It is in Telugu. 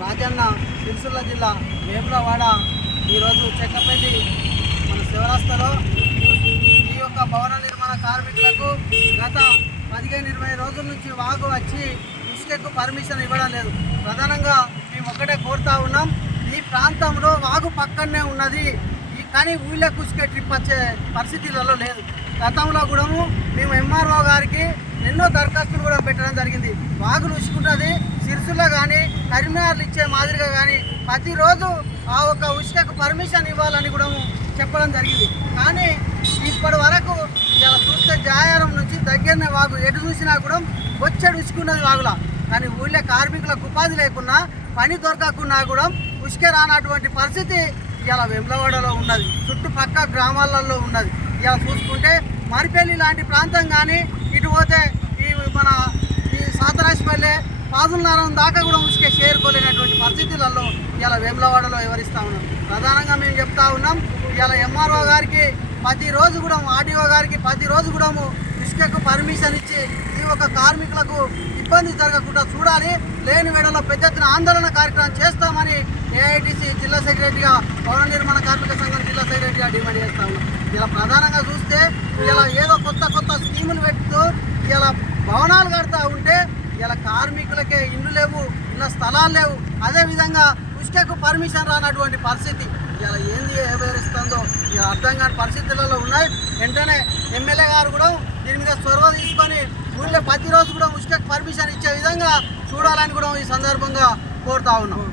రాజన్న సిరిసిల్ల జిల్లా వేములవాడ. ఈరోజు చెక్కపల్లి మన శివరాస్తలో ఈ యొక్క భవన నిర్మాణ కార్మికులకు గత పదిహేను ఇరవై రోజుల నుంచి వాగు వచ్చి ఇసుకకు పర్మిషన్ ఇవ్వడం లేదు. ప్రధానంగా మేము ఒక్కటే కోరుతా ఉన్నాం ఈ ప్రాంతంలో వాగు పక్కనే ఉన్నది. ఈ కానీ ఊళ్ళకు ఇసుక ట్రిప్ వచ్చే పరిస్థితులలో లేదు. గతంలో కూడా మేము ఎంఆర్ఓ గారికి ఎన్నో దరఖాస్తులు కూడా పెట్టడం జరిగింది. బాగు ఉసుకున్నది సిరుసులో కానీ కరీంనగర్లు ఇచ్చే మాదిరిగా కానీ ప్రతిరోజు ఆ ఒక ఉసుకకు పర్మిషన్ ఇవ్వాలని కూడా చెప్పడం జరిగింది. కానీ ఇప్పటి వరకు ఇలా చూస్తే జాయారం నుంచి దగ్గరనే వాగు ఎటు చూసినా కూడా వచ్చాడు ఉసుకున్నది వాగులా. కానీ ఊళ్ళో కార్మికులకు ఉపాధి లేకున్నా పని దొరకకున్నా కూడా ఉసుకే రానటువంటి పరిస్థితి ఇలా వెంబలవాడలో ఉన్నది. చుట్టుపక్క గ్రామాలలో ఉన్నది. ఇలా చూసుకుంటే మరిపల్లి లాంటి ప్రాంతం కానీ ఇటు పోతే ఈ మన ఈ సాతరాజపల్లె పాదులనారం దాకా కూడా ఉసుకే చేరుకోలేనటువంటి పరిస్థితులలో ఇలా వేములవాడలో వివరిస్తా ఉన్నాం. ప్రధానంగా మేము చెప్తా ఉన్నాం ఇలా ఎంఆర్ఓ గారికి ప్రతిరోజు కూడా ఆర్డీఓ గారికి ప్రతిరోజు కూడా ఇసుకకు పర్మిషన్ ఇచ్చి ఈ ఒక కార్మికులకు ఇబ్బంది జరగకుండా చూడాలి. లేని వేళలో పెద్ద ఎత్తున ఆందోళన కార్యక్రమం చేస్తామని ఏఐటీసీ జిల్లా సెక్రటరీగా భవన నిర్మాణ కార్మిక సంఘం జిల్లా సెక్రటరీగా డిమాండ్ చేస్తా ఉన్నాం. ఇలా ప్రధానంగా చూస్తే ఇలా ఏదో కొత్త కొత్త స్కీములు పెడుతూ ఇలా భవనాలు కడతా ఉంటే ఇలా కార్మికులకే ఇండ్లు లేవు ఇలా స్థలాలు లేవు. అదేవిధంగా ఉష్కకు పర్మిషన్ రానటువంటి పరిస్థితి ఇలా ఏంది ఏ వివరిస్తుందో ఇలా అర్థం కాని పరిస్థితులలో ఉన్నాయి. వెంటనే ఎమ్మెల్యే గారు కూడా దీని మీద చొరవ తీసుకొని ఊళ్ళో ప్రతిరోజు కూడా ఉచిత పర్మిషన్ ఇచ్చే విధంగా చూడాలని కూడా ఈ సందర్భంగా కోరుతా ఉన్నాం.